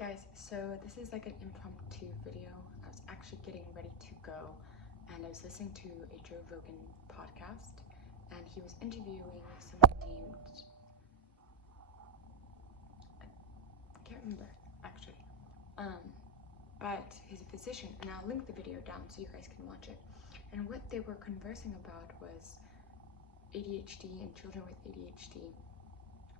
guys, so this is like an impromptu video. I was actually getting ready to go and I was listening to a Joe Rogan podcast and he was interviewing someone named, I can't remember actually, but he's a physician, and I'll link the video down so you guys can watch it. And what they were conversing about was ADHD and children with ADHD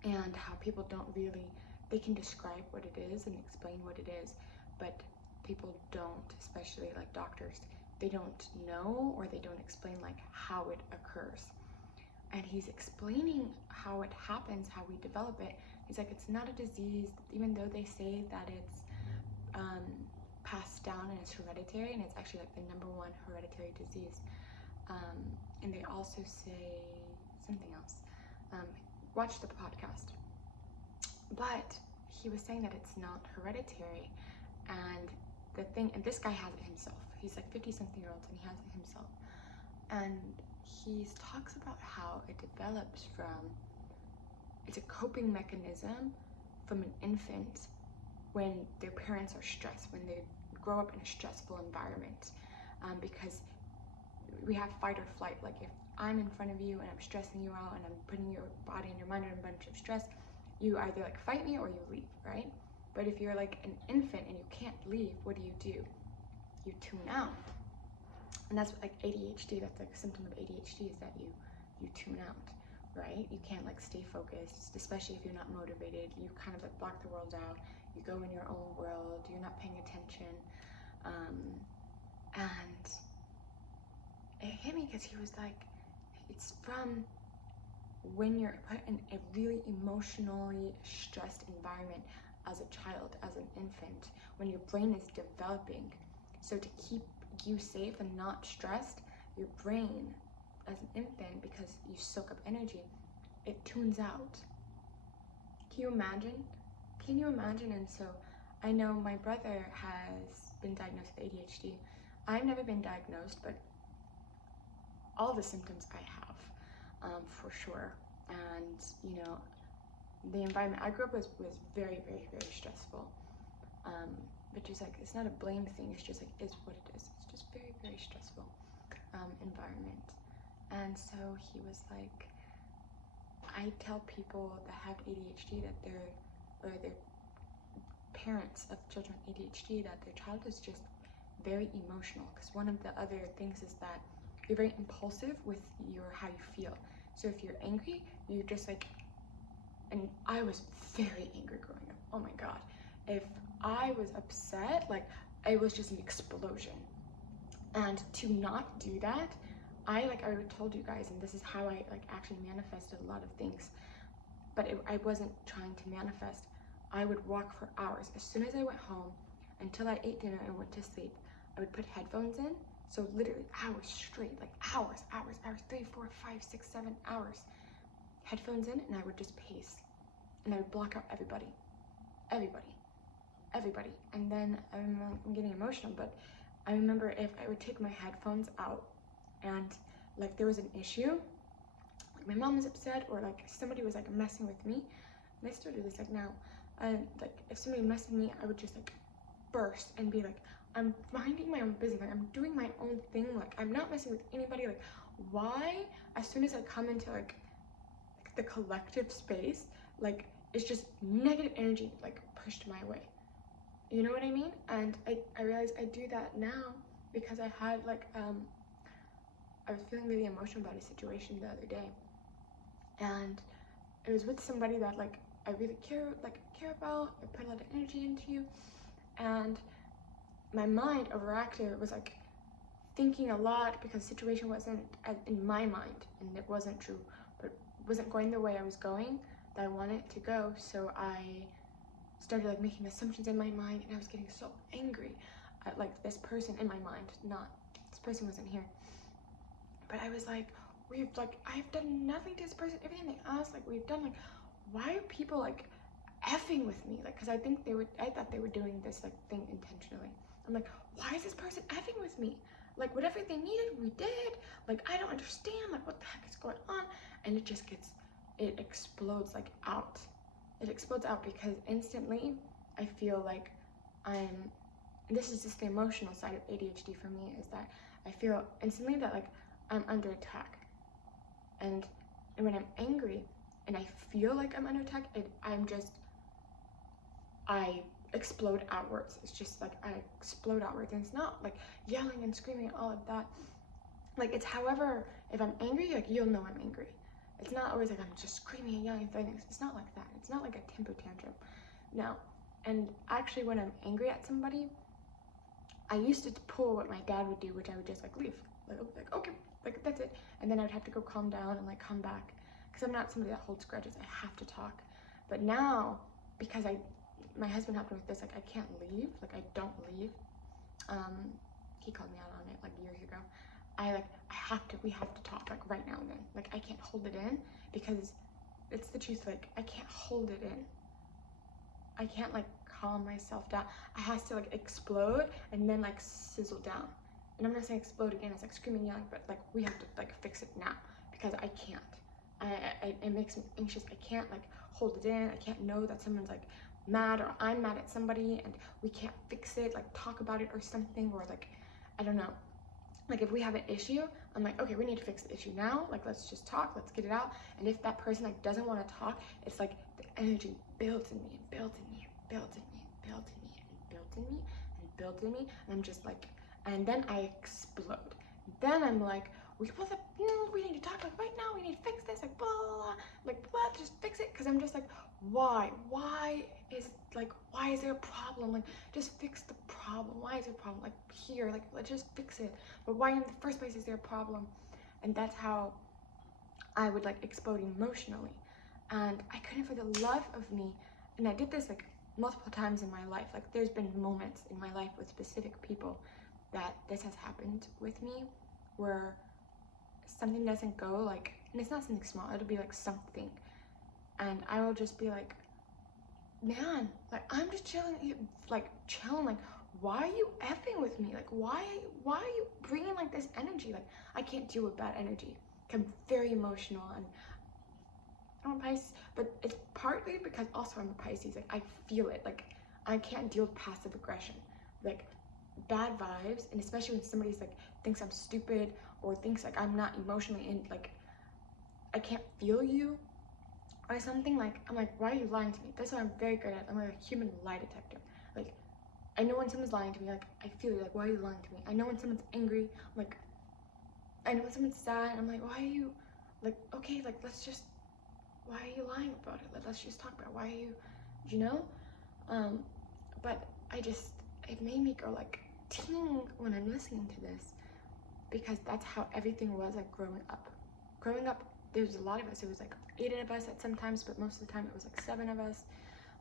and how people don't really, they can describe what it is and explain what it is, but people don't, especially like doctors, they don't know or they don't explain like how it occurs. And he's explaining how it happens, how we develop it. He's like, it's not a disease, even though they say that it's passed down and it's hereditary, and it's actually like the #1 hereditary disease. And they also say something else. Watch the podcast. But he was saying that it's not hereditary, and the thing, and this guy has it himself. He's like 50-something-year-old and he has it himself. And he talks about how it develops from, it's a coping mechanism from an infant when their parents are stressed, when they grow up in a stressful environment, because we have fight or flight. Like if I'm in front of you and I'm stressing you out and I'm putting your body and your mind in a bunch of stress, you either like fight me or you leave, right? But if you're like an infant and you can't leave, what do? You tune out. And that's what, like ADHD, that's like a symptom of ADHD, is that you tune out, right? You can't like stay focused, especially if you're not motivated. You kind of like block the world out. You go in your own world, you're not paying attention. And it hit me because he was like, it's from when you're put in a really emotionally stressed environment as a child, as an infant, when your brain is developing. So to keep you safe and not stressed, your brain as an infant, because you soak up energy, it tunes out. Can you imagine? Can you imagine? And so I know my brother has been diagnosed with ADHD. I've never been diagnosed, but all the symptoms I have, for sure. And you know, the environment I grew up was very, very, very stressful. But just like, it's not a blame thing, it's just like, it's what it is. It's just very, very stressful environment. And so he was like, I tell people that have ADHD that they're parents of children with ADHD, that their child is just very emotional, because one of the other things is that you're very impulsive with how you feel. So if you're angry, you're just like, and I was very angry growing up. Oh my God. If I was upset, like it was just an explosion. And to not do that, I already told you guys, and this is how I like actually manifested a lot of things, but I wasn't trying to manifest. I would walk for hours. As soon as I went home, until I ate dinner and went to sleep, I would put headphones in. So literally hours straight, like hours, 3, 4, 5, 6, 7 hours. Headphones in, and I would just pace. And I would block out everybody. And then I'm getting emotional, but I remember if I would take my headphones out and like there was an issue, like my mom was upset or like somebody was like messing with me, and I still do this like now, and like if somebody messed with me, I would just like burst and be like, I'm minding my own business, like I'm doing my own thing, like I'm not messing with anybody. Like why, as soon as I come into like the collective space, like it's just negative energy like pushed my way, you know what I mean? And I realized I do that now because I had like I was feeling really emotional about a situation the other day, and it was with somebody that like I really care about, I put a lot of energy into, and my mind overactive was like thinking a lot because the situation wasn't in my mind, and it wasn't true, but it wasn't going the way I was going, that I wanted it to go. So I started like making assumptions in my mind, and I was getting so angry at like this person in my mind. Not, this person wasn't here, but I was like, I've done nothing to this person, everything they asked, like we've done, like why are people like effing with me? Like, because I thought they were doing this like thing intentionally. I'm like, why is this person effing with me? Like whatever they needed, we did. Like I don't understand, like what the heck is going on? And it just explodes like out. It explodes out because instantly I feel like this is just the emotional side of ADHD for me, is that I feel instantly that like I'm under attack. And when I'm angry and I feel like I'm under attack, I explode outwards. It's just like I explode outwards, and it's not like yelling and screaming and all of that. Like, it's however, if I'm angry, like, you'll know I'm angry. It's not always like I'm just screaming and yelling and things. It's not like that. It's not like a temper tantrum. No. And actually, when I'm angry at somebody, I used to pull what my dad would do, which I would just like leave. Like okay, like that's it. And then I would have to go calm down and like come back. Because I'm not somebody that holds grudges. I have to talk. But now, because my husband helped me with this, like I can't leave. Like I don't leave. He called me out on it like years ago. We have to talk like right now and then. Like I can't hold it in, because it's the truth. Like I can't hold it in. I can't like calm myself down. I has to like explode and then like sizzle down. And I'm not saying explode again, it's like screaming, yelling, but like we have to like fix it now, because I can't. It makes me anxious. I can't like hold it in. I can't know that someone's like mad, or I'm mad at somebody and we can't fix it, like talk about it or something, or like, I don't know. Like if we have an issue, I'm like, okay, we need to fix the issue now. Like, let's just talk, let's get it out. And if that person like doesn't want to talk, it's like the energy builds in me and builds in me and builds in me and builds in me and builds in me and builds in me. And I'm just like, and then I explode. Then I'm like, we need to talk like right now. We need to fix this, like blah, blah, blah. Like blah, just fix it. Cause I'm just like, why is there a problem? Like just fix the problem. Why is there a problem? Like here, like let's just fix it. But why in the first place is there a problem? And that's how I would like explode emotionally. And I couldn't for the love of me, and I did this like multiple times in my life. Like there's been moments in my life with specific people that this has happened with me, where something doesn't go like, and it's not something small, it'll be like something, and I will just be like, man, like I'm just chilling, like why are you effing with me? Like why are you bringing like this energy? Like I can't deal with bad energy. I'm very emotional, and I'm a Pisces, but it's partly because also I'm a Pisces. Like I feel it. Like I can't deal with passive aggression, like bad vibes, and especially when somebody's like thinks I'm stupid or thinks like I'm not emotionally in, like I can't feel you or something. Like I'm like, why are you lying to me? That's what I'm very good at. I'm like a human lie detector. Like I know when someone's lying to me. Like I feel it. Like why are you lying to me? I know when someone's angry. I'm like, I know when someone's sad. I'm like, why are you, like, okay, like let's just, why are you lying about it? Like, let's just talk about it. Why are you, you know? But it made me go like ting when I'm listening to this, because that's how everything was like growing up. Growing up, there was a lot of us. It was like 8 of us at some times, but most of the time it was like 7 of us,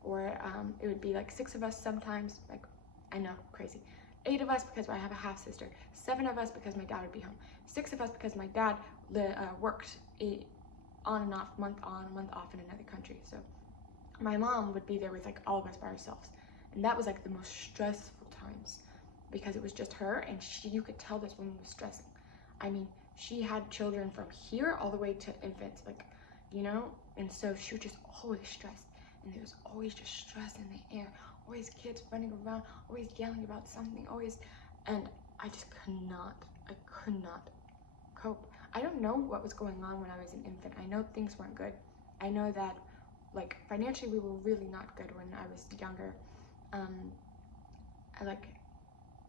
or it would be like 6 of us sometimes. Like, I know, crazy. 8 of us because I have a half sister. 7 of us because my dad would be home. 6 of us because my dad worked on and off, month on, month off in another country. So my mom would be there with like all of us by ourselves, and that was like the most stressful times, because it was just her, and you could tell this woman was stressing. I mean, she had children from here all the way to infants, like, you know, and so she was just always stressed, and there was always just stress in the air, always kids running around, always yelling about something, always, and I could not cope. I don't know what was going on when I was an infant. I know things weren't good. I know that like financially we were really not good when I was younger.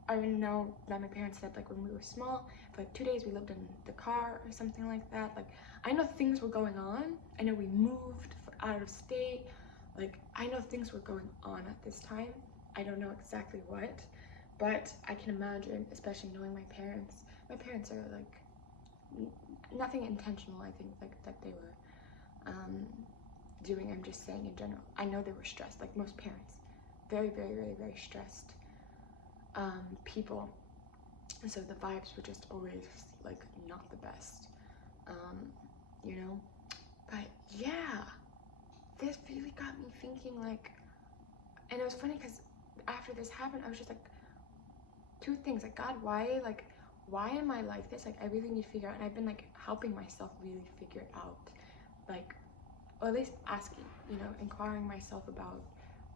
I know that my parents said like when we were small, for like 2 days we lived in the car or something like that. Like I know things were going on. I know we moved out of state. Like I know things were going on at this time. I don't know exactly what, but I can imagine, especially knowing my parents. My parents are like nothing intentional, I think, like that they were doing. I'm just saying in general. I know they were stressed, like most parents. Very, very, very, very stressed people. And so the vibes were just always like not the best, you know? But yeah, this really got me thinking, like, and it was funny because after this happened, I was just like, 2 things, like, God, why am I like this? Like, I really need to figure out, and I've been like helping myself really figure it out, like, or at least asking, you know, inquiring myself about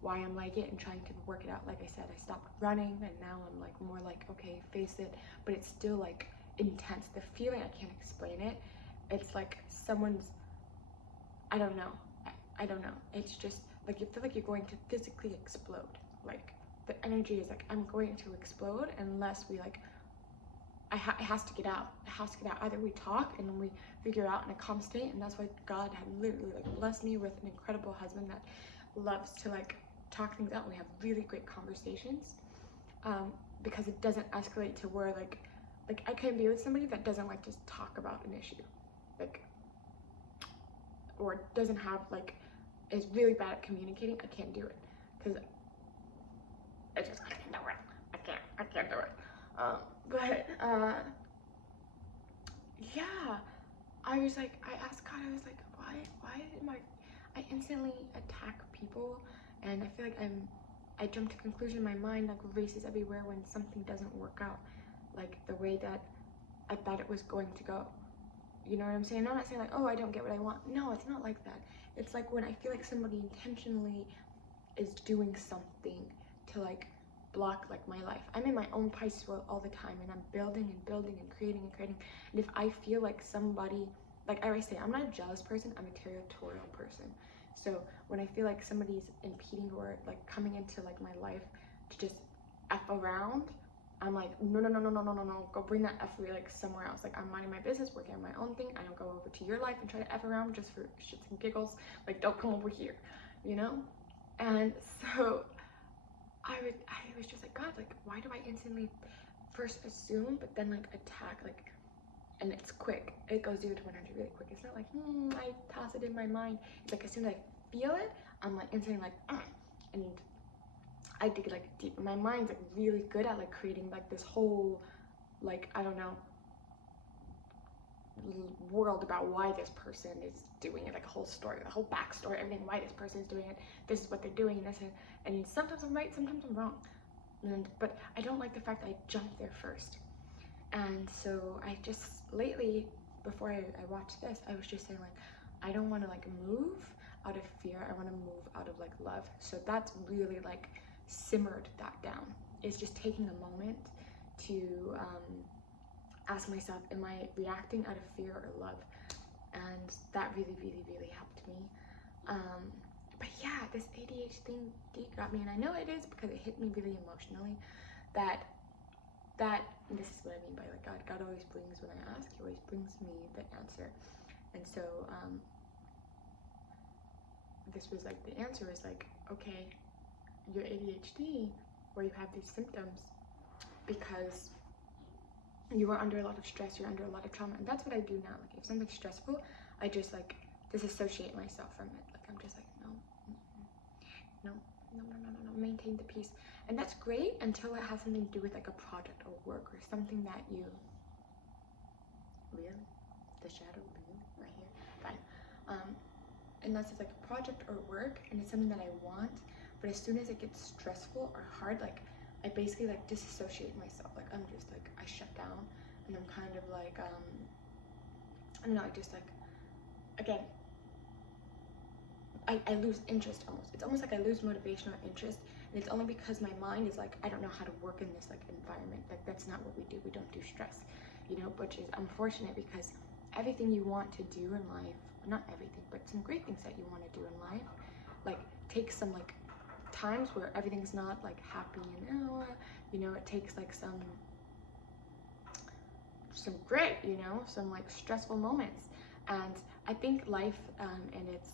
why I'm like it and trying to work it out. Like I said, I stopped running and now I'm like more like, okay, face it, but it's still like intense. The feeling, I can't explain it. It's like someone's, I don't know. I don't know. It's just like you feel like you're going to physically explode. Like the energy is like, I'm going to explode unless we like, it has to get out. It has to get out. Either we talk and then we figure out in a calm state, and that's why God had literally like blessed me with an incredible husband that loves to like talk things out. We have really great conversations, because it doesn't escalate to where like I can't be with somebody that doesn't like to talk about an issue, like, or doesn't have like, is really bad at communicating. I can't do it because I can't do it. I can't do it. But yeah, I was like, I asked God, I was like, why am I instantly attack people, and I feel like I jump to conclusion in my mind, like races everywhere when something doesn't work out like the way that I thought it was going to go. You know what I'm saying? I'm not saying like, oh, I don't get what I want. No, it's not like that. It's like when I feel like somebody intentionally is doing something to like block like my life. I'm in my own Pisces world all the time, and I'm building and building and creating and creating. And if I feel like somebody, like I always say, I'm not a jealous person, I'm a territorial person. So when I feel like somebody's impeding or like coming into like my life to just F around, I'm like, no, go bring that F-ery like somewhere else. Like I'm minding my business, working on my own thing. I don't go over to your life and try to F around just for shits and giggles. Like don't come over here, you know? And so I was just like, God, like why do I instantly first assume but then like attack, like, and it's quick. It goes 0 to 100 really quick. It's not like I toss it in my mind. It's like as soon as I feel it, I'm like instantly like and I dig like deep. My mind's like really good at like creating like this whole, like, I don't know, world about why this person is doing it, like a whole story, a whole backstory, everything, why this person is doing it, this is what they're doing, and this, and sometimes I'm right, sometimes I'm wrong. But I don't like the fact that I jumped there first. And so I just lately, before I watched this, I was just saying like, I don't want to like move out of fear, I want to move out of like love. So that's really like simmered that down. It's just taking a moment to ask myself, am I reacting out of fear or love? And that really helped me. But yeah, this ADHD got me, and I know it is because it hit me really emotionally. That this is what I mean by like God always brings, when I ask, he always brings me the answer. And so this was like, the answer is like, okay, you're ADHD, or you have these symptoms because you are under a lot of stress, you're under a lot of trauma. And that's what I do now. Like if something's stressful, I just like disassociate myself from it. Like I'm just like, no, maintain the peace. And that's great until it has something to do with like a project or work or something that you, really? The shadow, really? Right here? Fine. Unless it's like a project or work and it's something that I want, but as soon as it gets stressful or hard, like I basically like disassociate myself. Like I'm just like, I shut down, and I'm kind of like, I don't know, I just like, again, I lose interest almost. It's almost like I lose motivation or interest, and it's only because my mind is like, I don't know how to work in this like environment. Like that's not what we do. We don't do stress, you know, which is unfortunate because everything you want to do in life, not everything, but some great things that you want to do in life, like takes some like times where everything's not like happy and you know, it takes like some great, you know, some like stressful moments. And I think life and its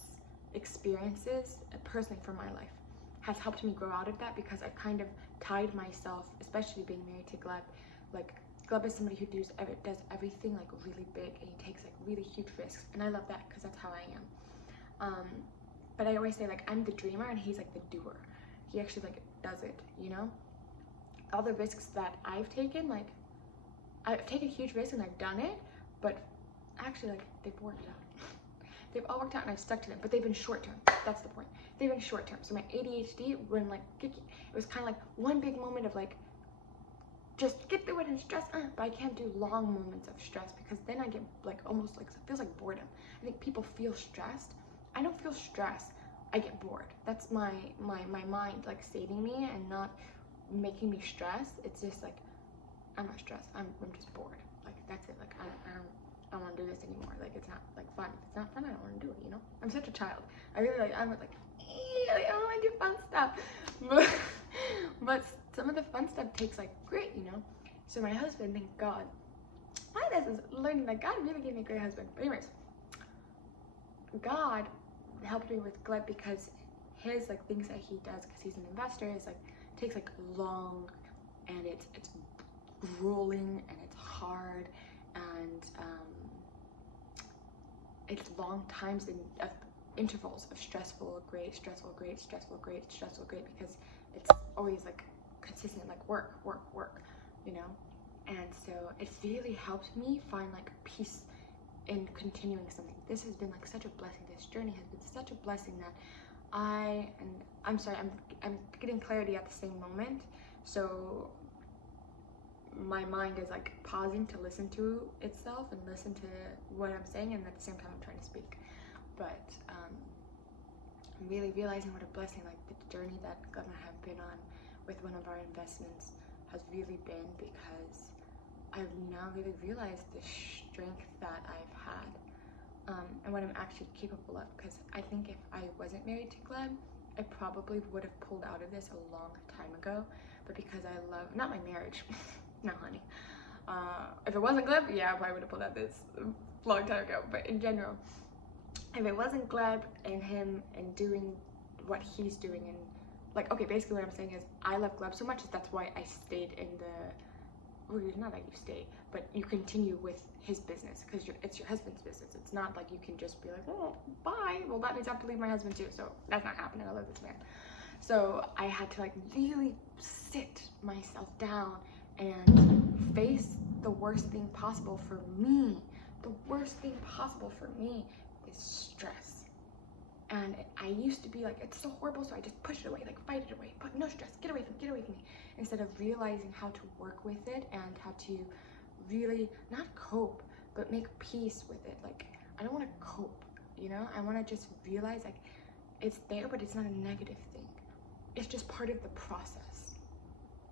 experiences, personally for my life, has helped me grow out of that, because I kind of tied myself, especially being married to Gleb. Like Gleb is somebody who does everything like really big, and he takes like really huge risks, and I love that because that's how I am. But I always say like I'm the dreamer and he's like the doer. He actually like does it, you know. All the risks that I've taken, like I've taken huge risks and I've done it, but actually like they've worked out. They've all worked out and I've stuck to them, but they've been short term. That's the point. They've been short term. So my ADHD, when like, it was kind of like one big moment of like, just get through it and stress, but I can't do long moments of stress, because then I get like almost like, it feels like boredom. I think people feel stressed. I don't feel stressed. I get bored. That's my mind like saving me and not making me stressed. It's just like, I'm not stressed. I'm just bored. Like, that's it. Like, I don't want to do this anymore. Like, it's not like fun. If it's not fun, I don't want to do it, you know? I'm such a child. I really like, I'm like, I don't want to do fun stuff. But some of the fun stuff takes like grit, you know? So my husband, thank God, this is learning that God really gave me a great husband. But anyways, God helped me with Gleb because his like things that he does, because he's an investor, is like takes like long, and it's grueling, and it's hard, and it's long times of intervals of stressful, great, stressful, great, stressful, great, stressful, great, because it's always like consistent, like work, you know? And so it's really helped me find like peace in continuing something. This has been like such a blessing. This journey has been such a blessing that I'm sorry, I'm getting clarity at the same moment. So my mind is like pausing to listen to itself and listen to what I'm saying, and at the same time I'm trying to speak. But I'm really realizing what a blessing like the journey that Gleb and I have been on with one of our investments has really been, because I've now really realized the strength that I've had, and what I'm actually capable of. Because I think if I wasn't married to Gleb, I probably would have pulled out of this a long time ago. But because I love, not my marriage, no honey. If it wasn't Gleb, yeah, I probably would have pulled out this a long time ago. But in general, if it wasn't Gleb and him and doing what he's doing, and like, okay, basically what I'm saying is I love Gleb so much, that's why I stayed in the, well, it's not that you stay, but you continue with his business, because it's your husband's business. It's not like you can just be like, oh, bye. Well, that means I have to leave my husband too. So that's not happening. I love this man. So I had to like really sit myself down and face the worst thing possible for me. The worst thing possible for me is stress. And I used to be like, it's so horrible, so I just push it away, like fight it away, but no stress, get away from me. Instead of realizing how to work with it and how to really not cope, but make peace with it. Like, I don't want to cope, you know? I want to just realize like it's there, but it's not a negative thing. It's just part of the process.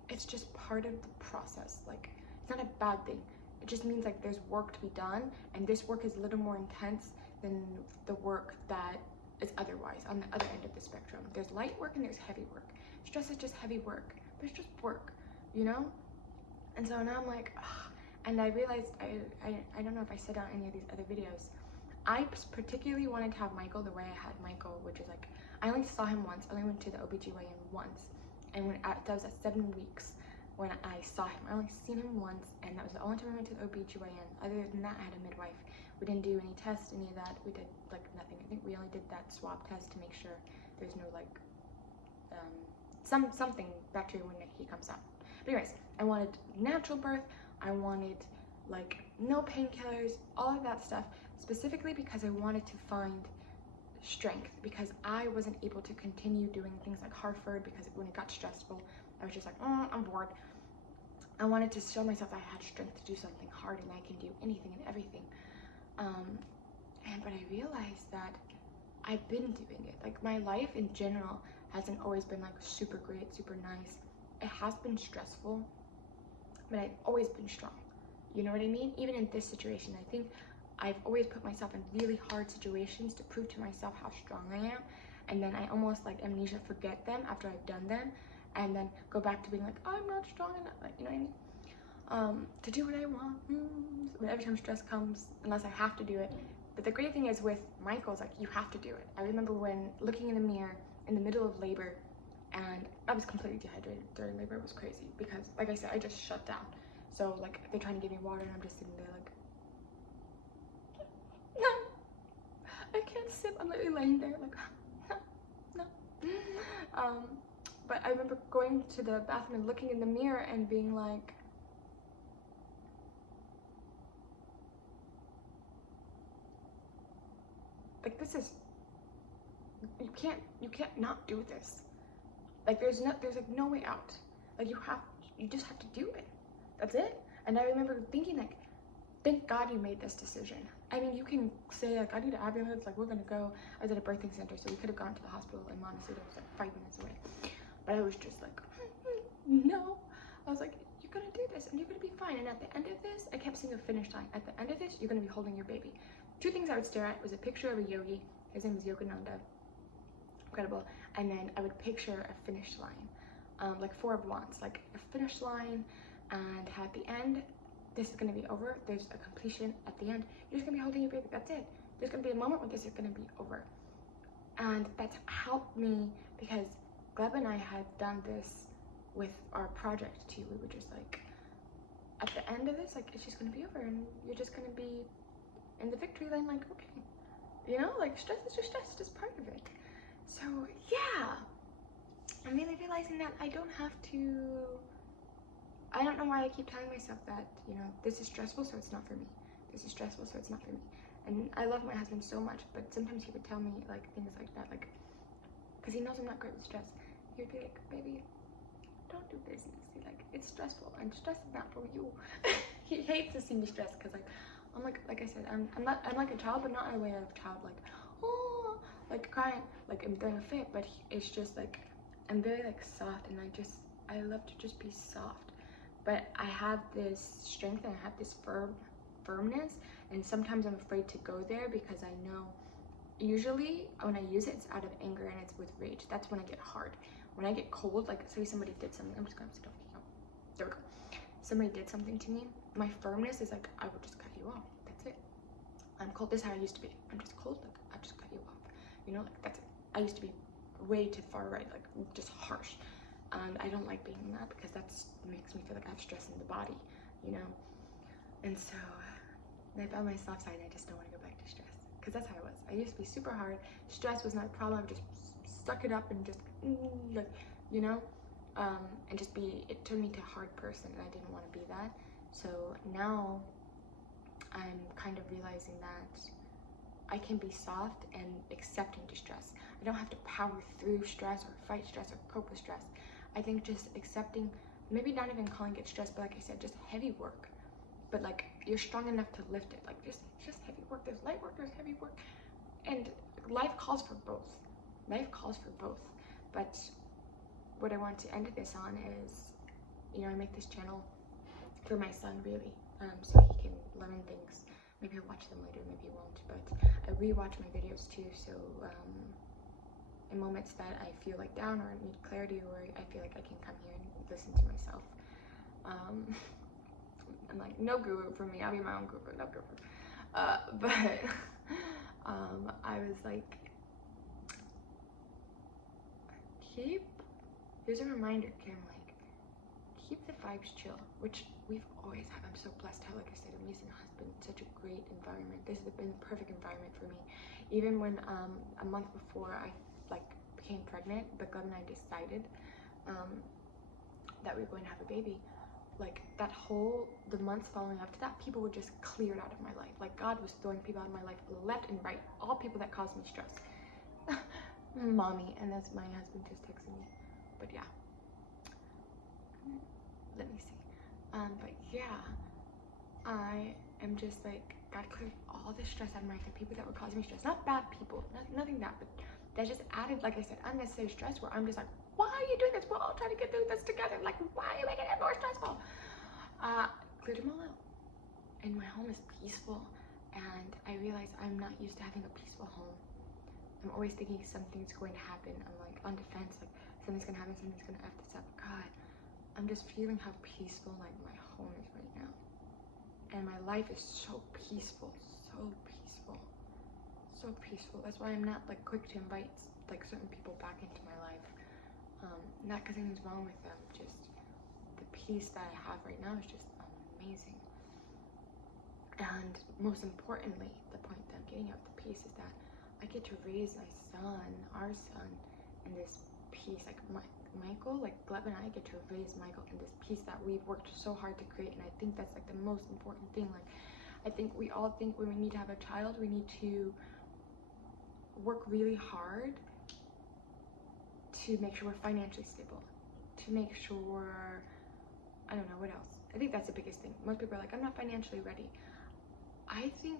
It's just part of the process. Like, it's not a bad thing. It just means like there's work to be done, and this work is a little more intense than the work that is otherwise on the other end of the spectrum. There's light work and there's heavy work. Stress is just heavy work, but it's just work, you know? And so now I'm like, ugh. And I realized, I don't know if I said on any of these other videos, I particularly wanted to have Michael the way I had Michael, which is like, I only saw him once. I only went to the OBGYN once. And that was at 7 weeks when I saw him. I only seen him once, and that was the only time I went to the OBGYN. Other than that, I had a midwife. We didn't do any tests, any of that. We did like nothing. I think we only did that swab test to make sure there's no like something bacteria when he comes out. But anyways, I wanted natural birth. I wanted like no painkillers, all of that stuff, specifically because I wanted to find strength, because I wasn't able to continue doing things like Hartford, because when it got stressful, I was just like, I'm bored. I wanted to show myself I had strength to do something hard, and I can do anything and everything. But I realized that I've been doing it. Like, my life in general hasn't always been like super great, super nice. It has been stressful, but I've always been strong. You know what I mean? Even in this situation, I think I've always put myself in really hard situations to prove to myself how strong I am. And then I almost like amnesia forget them after I've done them, and then go back to being like, oh, I'm not strong enough, like, you know what I mean? To do what I want. But every time stress comes, unless I have to do it. But the great thing is with Michael's, like, you have to do it. I remember when looking in the mirror in the middle of labor, and I was completely dehydrated during labor. It was crazy because, like I said, I just shut down. So like they're trying to give me water, and I'm just sitting there like, no, I can't sip. I'm literally laying there like, no. But I remember going to the bathroom and looking in the mirror and being like, this is, you can't not do this. Like, there's like no way out. Like, you just have to do it. That's it. And I remember thinking like, thank God you made this decision. I mean, you can say, like, I need an ambulance, like, we're gonna go. I was at a birthing center, so we could have gone to the hospital in Montecito. It was like 5 minutes away. But I was just like, no. I was like, you're gonna do this and you're gonna be fine. And at the end of this, I kept seeing a finish line. At the end of this, you're gonna be holding your baby. 2 things I would stare at was a picture of a yogi. His name was Yogananda. Incredible. And then I would picture a finish line, like 4 of Wands, like a finish line, and at the end, this is going to be over. There's a completion at the end. You're just going to be holding your baby. That's it. There's going to be a moment when this is going to be over. And that's helped me because Gleb and I had done this with our project too. We were just like, at the end of this, like, it's just going to be over and you're just going to be in the victory lane, like, okay. You know, like, stress is just stress, just part of it. So, yeah. I'm really realizing that I don't have to, I don't know why I keep telling myself that, you know, this is stressful, so it's not for me. This is stressful, so it's not for me. And I love my husband so much, but sometimes he would tell me, like, things like that, like, because he knows I'm not great with stress. He would be like, baby, don't do business. He's like, it's stressful, and stress is not for you. He hates to see me stressed, because, like, I'm like I said, I'm like a child, but not in a way of child, like, oh, like crying, like I'm throwing a fit, but it's just like, I'm very like soft, and I love to just be soft, but I have this strength and I have this firmness, and sometimes I'm afraid to go there because I know usually when I use it, it's out of anger and it's with rage. That's when I get hard. When I get cold, like say somebody did something, I'm just gonna sit down. There we go. Somebody did something to me, my firmness is like, I would just cut you off. That's it. I'm cold. This is how I used to be. I'm just cold, like I just cut you off. You know, like that's it. I used to be way too far right, like just harsh. And I don't like being that because that's makes me feel like I have stress in the body, you know. And so I found my soft side. I just don't want to go back to stress because that's how I was. I used to be super hard. Stress was not a problem. I would just suck it up and just like, you know, and just be. It turned me to a hard person, and I didn't want to be that. So now I'm kind of realizing that I can be soft and accepting to stress. I don't have to power through stress or fight stress or cope with stress. I think just accepting, maybe not even calling it stress, but like I said, just heavy work. But like you're strong enough to lift it. Like just heavy work. There's light work, there's heavy work. And life calls for both. Life calls for both. But what I want to end this on is, you know, I make this channel for my son really, so he can learn things. Maybe he'll watch them later, maybe he won't, but I rewatch my videos too, so in moments that I feel like down or need clarity, or I feel like I can come here and listen to myself. I'm like, no guru for me, I'll be my own guru, no guru. But I was like, here's a reminder, Kim, like, keep the vibes chill, which we've always had. I'm so blessed how, like I said, amazing husband, such a great environment. This has been the perfect environment for me. Even when a month before I like became pregnant, but Gleb and I decided that we were going to have a baby, like that the months following up to that, people were just cleared out of my life. Like God was throwing people out of my life left and right, all people that caused me stress. Mommy, and that's my husband just texting me. But yeah, let me see. But yeah, I am just like, God cleared all the stress out of my life, the people that were causing me stress. Not bad people, nothing that, but that just added, like I said, unnecessary stress where I'm just like, why are you doing this? We're all trying to get through this together. Like, why are you making it more stressful? Cleared them all out. And my home is peaceful. And I realize I'm not used to having a peaceful home. I'm always thinking something's going to happen. I'm like on defense, like something's gonna happen, something's gonna F this up. God, I'm just feeling how peaceful like my home is right now. And my life is so peaceful, so peaceful, so peaceful. That's why I'm not like quick to invite like certain people back into my life. Not because anything's wrong with them, just the peace that I have right now is just amazing. And most importantly, the point that I'm getting at with the peace is that I get to raise my son, our son, in this peace. Like Michael, like Gleb and I get to raise Michael in this peace that we've worked so hard to create. And I think that's like the most important thing. Like I think we all think when we need to have a child, we need to work really hard to make sure we're financially stable, to make sure, I don't know what else. I think that's the biggest thing. Most people are like, I'm not financially ready. I think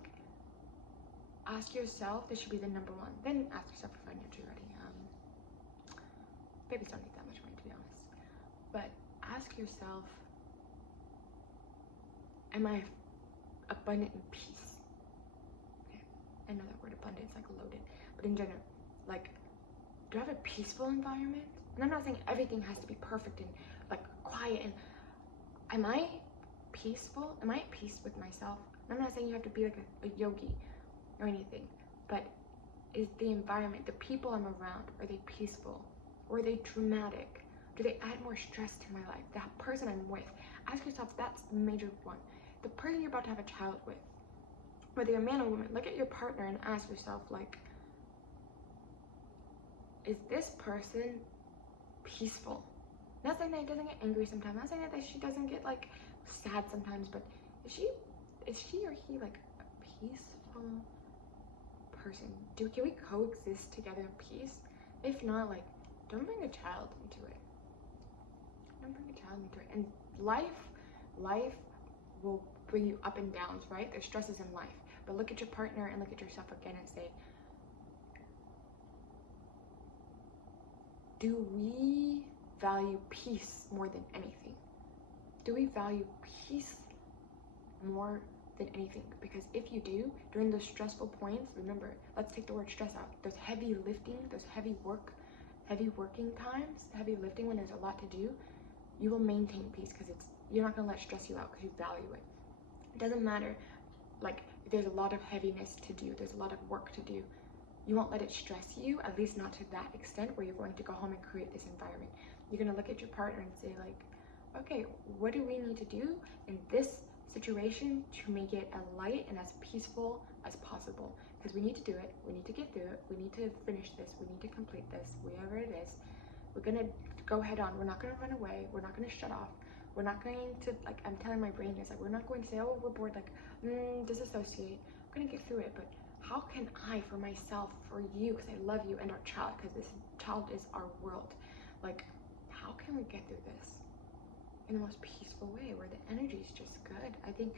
ask yourself, this should be the number one. Then ask yourself if financially ready. Babies don't need that much money, to be honest. But ask yourself, am I abundant in peace? Okay. I know that word abundant is like loaded, but in general, like, do I have a peaceful environment? And I'm not saying everything has to be perfect and like quiet. And am I peaceful? Am I at peace with myself? And I'm not saying you have to be like a yogi or anything, but is the environment, the people I'm around, are they peaceful? Or are they dramatic? Do they add more stress to my life? That person I'm with, ask yourself, that's the major one. The person you're about to have a child with, whether you're a man or woman, look at your partner and ask yourself, like, is this person peaceful? Not saying that he doesn't get angry sometimes, not saying that she doesn't get like sad sometimes, but is she or he like a peaceful person? Can we coexist together in peace? If not, like, don't bring a child into it. Don't bring a child into it. And life will bring you up and downs, right? There's stresses in life. But look at your partner and look at yourself again and say, do we value peace more than anything? Do we value peace more than anything? Because if you do, during those stressful points, remember, let's take the word stress out. Those heavy lifting, those heavy working times, heavy lifting when there's a lot to do, you will maintain peace because you're not going to let stress you out because you value it. It doesn't matter, like, if there's a lot of heaviness to do, there's a lot of work to do, you won't let it stress you, at least not to that extent where you're going to go home and create this environment. You're going to look at your partner and say, like, okay, what do we need to do in this situation to make it as light and as peaceful as possible? Because we need to do it, we need to get through it, we need to finish this, we need to complete this, whatever it is. We're gonna go head on. We're not gonna run away, we're not gonna shut off, we're not going to, like, I'm telling my brain this, like, we're not going to say, oh, we're bored, like, disassociate. We're gonna get through it. But how can I, for myself, for you, because I love you, and our child, because this child is our world, like, how can we get through this in the most peaceful way where the energy is just good? I think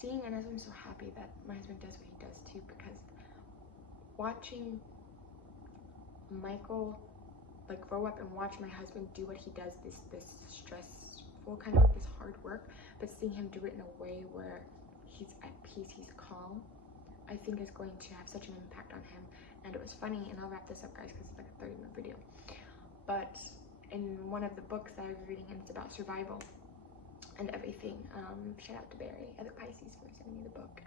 seeing, and I'm so happy that my husband does what he does too, because watching Michael like grow up and watch my husband do what he does, this stressful kind of work, this hard work, but seeing him do it in a way where he's at peace, he's calm, I think is going to have such an impact on him. And it was funny, and I'll wrap this up, guys, because it's like a 30-minute video, but in one of the books that I was reading, and it's about survival and everything, shout out to Barry at the Pisces for sending me the book.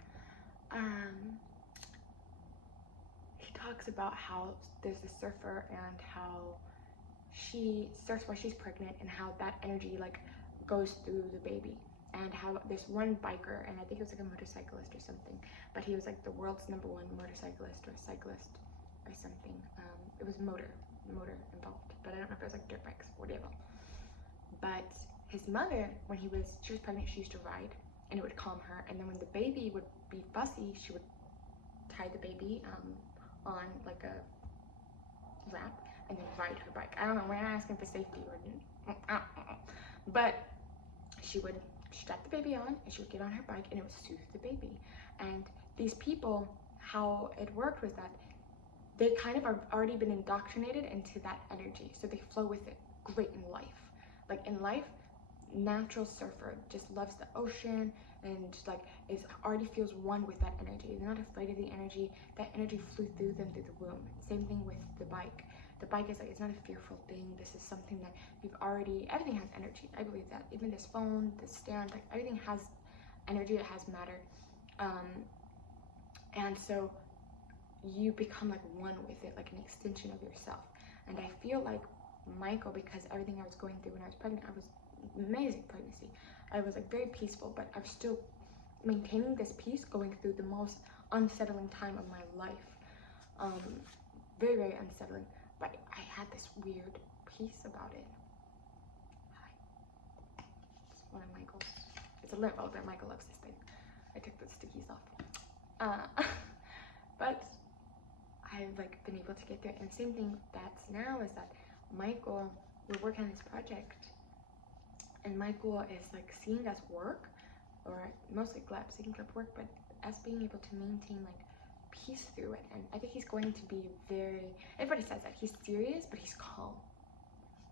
He talks about how there's a surfer and how she surfs while she's pregnant, and how that energy like goes through the baby, and how there's one biker, and I think it was like a motorcyclist or something, but he was like the world's #1 motorcyclist or cyclist or something. It was motor involved, but I don't know if it was like dirt bikes, whatever. But his mother, when she was pregnant, she used to ride, and it would calm her. And then when the baby would be fussy, she would tie the baby on like a wrap and then ride her bike. I don't know, we're not asking for safety or but she would strap the baby on and she would get on her bike, and it would soothe the baby. And these people, how it worked was that they kind of are already been indoctrinated into that energy, so they flow with it great in life. Like in life, natural surfer just loves the ocean and just like already feels one with that energy. They're not afraid of the energy. That energy flew through them through the womb. Same thing with the bike. The bike is like, it's not a fearful thing. This is something that you've already, everything has energy. I believe that. Even this phone, this stand, like everything has energy, it has matter. And so you become like one with it, like an extension of yourself. And I feel like Michael, because everything I was going through when I was pregnant, I was amazing pregnancy. I was like very peaceful, but I was still maintaining this peace going through the most unsettling time of my life. Very, very unsettling, but I had this weird peace about it. Hi. It's one of Michael's. It's a lint roller, but Michael loves this thing. I took the stickies off. But I've like been able to get there. And same thing that's now is that Michael, we're working on this project, and Michael is like seeing us work, or mostly seeing club work, but us being able to maintain like peace through it. And I think he's going to be very, everybody says that he's serious, but he's calm.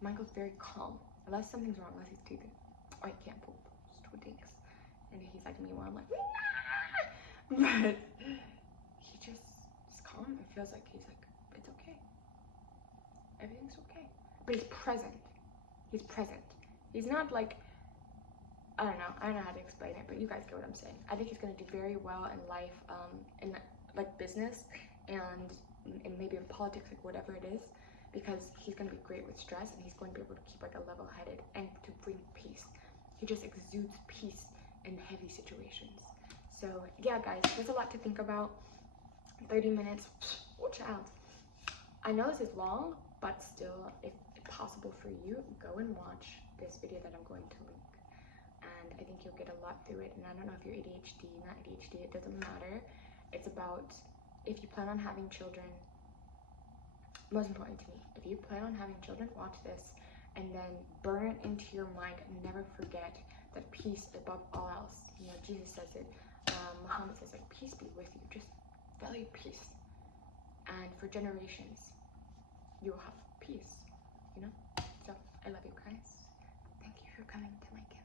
Michael's very calm, unless something's wrong, unless he's teething, or he can't poop, it's too dinks. And he's like me when I'm like, nah! But he just is calm. It feels like he's like, it's okay, everything's okay. But he's present. He's present. He's not like, I don't know how to explain it, but you guys get what I'm saying. I think he's going to do very well in life, in like business and maybe in politics, like whatever it is, because he's going to be great with stress, and he's going to be able to keep like a level-headed and to bring peace. He just exudes peace in heavy situations. So yeah, guys, there's a lot to think about. 30 minutes, oh child. I know this is long, but still, if possible for you, go and watch this video that I'm going to link. And I think you'll get a lot through it. And I don't know if you're ADHD, not ADHD, it doesn't matter. It's about, if you plan on having children, most important to me, if you plan on having children, watch this and then burn it into your mind and never forget that peace above all else. You know, Jesus says it, Muhammad says, like, peace be with you, just value peace. And for generations, you will have peace, you know? So, I love you guys. Thank you for coming to my camp.